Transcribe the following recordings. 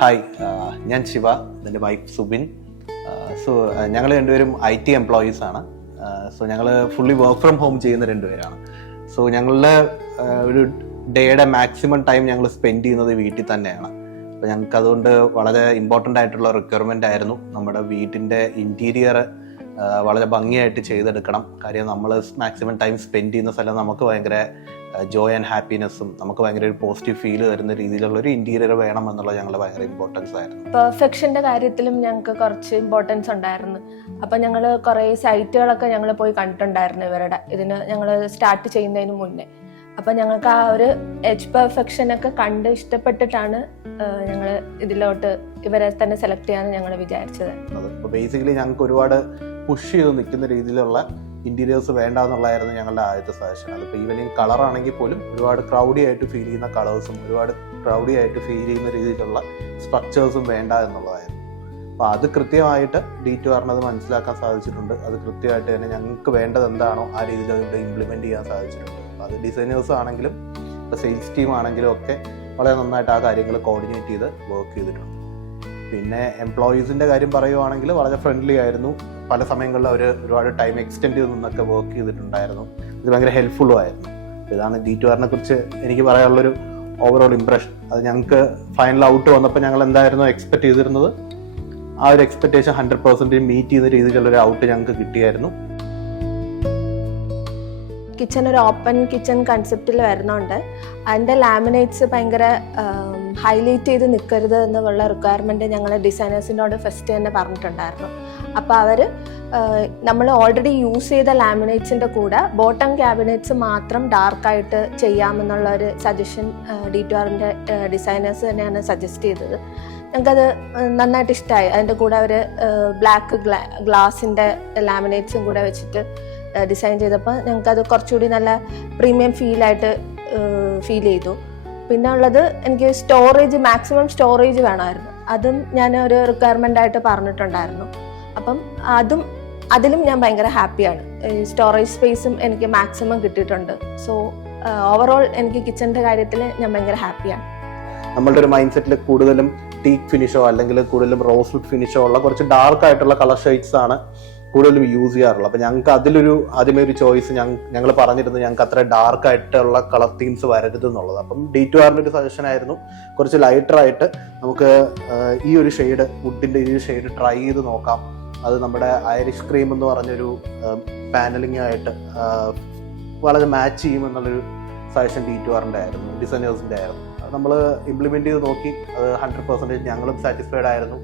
Hi, ഞാൻ ശിവ, എൻ്റെ wife Subin. ഞങ്ങൾ രണ്ടുപേരും IT എംപ്ലോയീസ് ആണ്. ഞങ്ങൾ ഫുള്ളി വർക്ക് ഫ്രം ഹോം ചെയ്യുന്ന രണ്ടുപേരാണ്. ഞങ്ങളുടെ ഒരു ഡേയുടെ മാക്സിമം ടൈം ഞങ്ങൾ സ്പെൻഡ് ചെയ്യുന്നത് വീട്ടിൽ തന്നെയാണ്. അപ്പോൾ ഞങ്ങൾക്ക് അതുകൊണ്ട് വളരെ ഇമ്പോർട്ടൻ്റ് ആയിട്ടുള്ള റിക്വയർമെൻ്റ് ആയിരുന്നു നമ്മുടെ വീട്ടിൻ്റെ ഇൻറ്റീരിയർ വളരെ ഭംഗിയായിട്ട് ചെയ്തെടുക്കണം. കാര്യം നമ്മൾ മാക്സിമം ടൈം സ്പെൻഡ് ചെയ്യുന്ന സ്ഥലം നമുക്ക് ഭയങ്കര ജോയ് ആൻഡ് ഹാപ്പിനെസ്സും നമുക്ക് ഭയങ്കര ഒരു പോസിറ്റീവ് ഫീൽ വരുന്ന രീതിയിലുള്ള ഒരു ഇന്റീരിയർ വേണം എന്നുള്ളത് ഞങ്ങളുടെ ഭയങ്കര ഇമ്പോർട്ടൻസ് ആയിരുന്നു. പെർഫെക്ഷന്റെ കാര്യത്തിലും ഞങ്ങൾക്ക് കുറച്ച് ഇമ്പോർട്ടൻസ് ഉണ്ടായിരുന്നു. അപ്പം ഞങ്ങൾ കുറേ സൈറ്റുകളൊക്കെ ഞങ്ങൾ പോയി കണ്ടിട്ടുണ്ടായിരുന്നു ഇവരുടെ ഇതിന് ഞങ്ങൾ സ്റ്റാർട്ട് ചെയ്യുന്നതിന് മുന്നേ. അപ്പം ഞങ്ങൾക്ക് ആ ഒരു എഡ്ജ് പെർഫെക്ഷൻ ഒക്കെ കണ്ട് ഇഷ്ടപ്പെട്ടിട്ടാണ് ഞങ്ങൾ ഇതിലോട്ട് ഇവരെ തന്നെ സെലക്ട് ചെയ്യാൻ ഞങ്ങൾ വിചാരിച്ചത്. ബേസിക്കലി ഞങ്ങൾക്ക് ഒരുപാട് പുഷ് ചെയ്ത് നിൽക്കുന്ന രീതിയിലുള്ള ഇന്റീരിയേഴ്സ് വേണ്ട എന്നുള്ളതായിരുന്നു ഞങ്ങളുടെ ആദ്യത്തെ സജഷൻ. അതിപ്പോൾ ഈവനിങ് കളറാണെങ്കിൽ പോലും ഒരുപാട് ക്രൗഡി ആയിട്ട് ഫീൽ ചെയ്യുന്ന കളേഴ്സും ഒരുപാട് ക്രൗഡി ആയിട്ട് ഫീൽ ചെയ്യുന്ന രീതിയിലുള്ള സ്ട്രക്ചേഴ്സും വേണ്ട എന്നുള്ളതായിരുന്നു. അപ്പോൾ അത് കൃത്യമായിട്ട് D2Rന് അത് മനസ്സിലാക്കാൻ സാധിച്ചിട്ടുണ്ട്. അത് കൃത്യമായിട്ട് തന്നെ ഞങ്ങൾക്ക് വേണ്ടത് എന്താണോ ആ രീതിയിൽ അതിവിടെ ഇംപ്ലിമെൻറ്റ് ചെയ്യാൻ സാധിച്ചിട്ടുണ്ട്. അത് ഡിസൈനേഴ്സ് ആണെങ്കിലും ഇപ്പോൾ സെയിൽസ് ടീം ആണെങ്കിലും ഒക്കെ വളരെ നന്നായിട്ട് ആ കാര്യങ്ങൾ കോർഡിനേറ്റ് ചെയ്ത് വർക്ക് ചെയ്തിട്ടുണ്ട്. പിന്നെ എംപ്ലോയീസിൻ്റെ കാര്യം പറയുവാണെങ്കിൽ വളരെ ഫ്രണ്ട്ലി ആയിരുന്നു. പല സമയങ്ങളിൽ അവർ ഒരുപാട് ടൈം എക്സ്റ്റെൻഡ് ചെയ്ത് നിന്നൊക്കെ വർക്ക് ചെയ്തിട്ടുണ്ടായിരുന്നു. ഇത് ഭയങ്കര ഹെൽപ്ഫുള്ളും ആയിരുന്നു. ഇതാണ് D2Rനെ കുറിച്ച് എനിക്ക് പറയാനുള്ളൊരു ഓവറോൾ ഇംപ്രഷൻ. അത് ഞങ്ങൾക്ക് ഫൈനൽ ഔട്ട് വന്നപ്പോൾ ഞങ്ങൾ എന്തായിരുന്നു എക്സ്പെക്ട് ചെയ്തിരുന്നത് ആ ഒരു എക്സ്പെക്ടേഷൻ 100% മീറ്റ് ചെയ്യുന്ന രീതിയിലുള്ളൊരു ഔട്ട് ഞങ്ങൾക്ക് കിട്ടിയായിരുന്നു. കിച്ചൺ ഒരു ഓപ്പൺ കിച്ചൺ കൺസെപ്റ്റിൽ വരുന്നുണ്ട്. അതിൻ്റെ ലാമിനേറ്റ്സ് ഭയങ്കര ഹൈലൈറ്റ് ചെയ്ത് നിൽക്കരുത് എന്നുള്ള റിക്വയർമെൻറ്റ് ഞങ്ങൾ ഡിസൈനേഴ്സിനോട് ഫസ്റ്റ് തന്നെ പറഞ്ഞിട്ടുണ്ടായിരുന്നു. അപ്പോൾ അവർ നമ്മൾ ഓൾറെഡി യൂസ് ചെയ്ത ലാമിനേറ്റ്സിൻ്റെ കൂടെ ബോട്ടം ക്യാബിനറ്റ്സ് മാത്രം ഡാർക്കായിട്ട് ചെയ്യാമെന്നുള്ള ഒരു സജഷൻ D2Rൻ്റെ ഡിസൈനേഴ്സ് തന്നെയാണ് സജസ്റ്റ് ചെയ്തത്. ഞങ്ങൾക്കത് നന്നായിട്ട് ഇഷ്ടമായി. അതിൻ്റെ കൂടെ അവർ ബ്ലാക്ക് ഗ്ലാസിൻ്റെ ലാമിനേറ്റ്സും കൂടെ വെച്ചിട്ട് ഡിസൈൻ ചെയ്തപ്പോൾ ഞങ്ങൾക്കത് കുറച്ചുകൂടി നല്ല പ്രീമിയം ഫീലായിട്ട് ഫീൽ ചെയ്തു. പിന്നെ ഉള്ളത് എനിക്ക് സ്റ്റോറേജ്, മാക്സിമം സ്റ്റോറേജ് വേണമായിരുന്നു. അതും ഞാൻ ഒരു റിക്വയർമെൻ്റ് ആയിട്ട് പറഞ്ഞിട്ടുണ്ടായിരുന്നു. അപ്പം അതിലും ഞാൻ ഭയങ്കര ഹാപ്പിയാണ്. സ്റ്റോറേജ് സ്പേസും എനിക്ക് മാക്സിമം കിട്ടിയിട്ടുണ്ട്. സോ ഓവറോൾ എനിക്ക് കിച്ചൻ്റെ കാര്യത്തിൽ ഞാൻ ഭയങ്കര ഹാപ്പിയാണ്. നമ്മളുടെ ഒരു മൈൻഡ് സെറ്റിൽ കൂടുതലും ടീക്ക് ഫിനിഷോ അല്ലെങ്കിൽ കൂടുതലും റോസ് ഫിനിഷോ ഉള്ള കുറച്ച് ഡാർക്ക് ആയിട്ടുള്ള കളർ ഷെയ്ഡ്സ് ആണ് കൂടുതലും യൂസ് ചെയ്യാറുള്ളത്. അപ്പോൾ ഞങ്ങൾക്ക് അതിലൊരു ആദ്യമേ ഒരു ചോയ്സ് ഞങ്ങൾ പറഞ്ഞിരുന്നത് ഞങ്ങൾക്ക് അത്ര ഡാർക്ക് ആയിട്ടുള്ള കളർ തീംസ് വരരുത് എന്നുള്ളത്. അപ്പം D2Rൻ്റെ ഒരു സജഷൻ ആയിരുന്നു കുറച്ച് ലൈറ്ററായിട്ട് നമുക്ക് ഈ ഒരു ഷെയ്ഡ്, വുഡിൻ്റെ ഈ ഒരു ഷെയ്ഡ് ട്രൈ ചെയ്ത് നോക്കാം. അത് നമ്മുടെ ഐറിഷ് ക്രീം എന്ന് പറഞ്ഞൊരു പാനലിംഗ് ആയിട്ട് വളരെ മാച്ച് ചെയ്യുമെന്നുള്ളൊരു സജഷൻ D2Rൻ്റെ ആയിരുന്നു, ഡിസൈനേഴ്സിൻ്റെ ആയിരുന്നു. അത് നമ്മൾ ഇംപ്ലിമെൻറ്റ് ചെയ്ത് നോക്കി. അത് 100% ഞങ്ങളും സാറ്റിസ്ഫൈഡ് ആയിരുന്നു.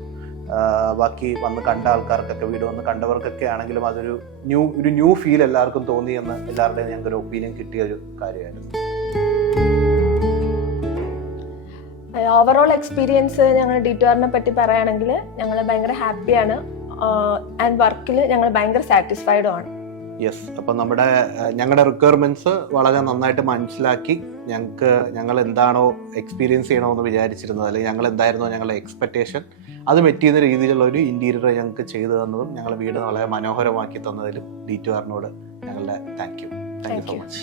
ബാക്കി വന്ന് കണ്ട ആൾക്കാർക്കൊക്കെ, വീട് വന്ന് കണ്ടവർക്കൊക്കെ ആണെങ്കിലും അതൊരു ന്യൂ ഫീൽ എല്ലാവർക്കും തോന്നി എന്ന് എല്ലാവരുടെയും ഞങ്ങൾക്കൊരു ഒപ്പീനിയൻ കിട്ടിയ ഒരു കാര്യമായിരുന്നു. ഓവറോൾ എക്സ്പീരിയൻസ് ഞങ്ങൾ D2Rനെ പറ്റി പറയുകയാണെങ്കിൽ ഞങ്ങൾ ഭയങ്കര ഹാപ്പിയാണ്. ആൻഡ് വർക്കിൽ ഞങ്ങൾ ഭയങ്കര സാറ്റിസ്ഫൈഡും ആണ്. യെസ്, അപ്പം ഞങ്ങളുടെ റിക്വയർമെൻറ്റ്സ് വളരെ നന്നായിട്ട് മനസ്സിലാക്കി ഞങ്ങൾ എന്താണോ എക്സ്പീരിയൻസ് ചെയ്യണമെന്ന് വിചാരിച്ചിരുന്നത്, അല്ലെങ്കിൽ ഞങ്ങൾ എന്തായിരുന്നോ ഞങ്ങളുടെ എക്സ്പെക്റ്റേഷൻ, അത് മെറ്റിയുന്ന രീതിയിലുള്ള ഒരു ഇൻറ്റീരിയർ ഞങ്ങൾക്ക് ചെയ്തു തന്നതും ഞങ്ങൾ വീട് വളരെ മനോഹരമാക്കി തന്നതിലും D2Rനോട് ഞങ്ങളുടെ താങ്ക് യു സോ മച്ച്.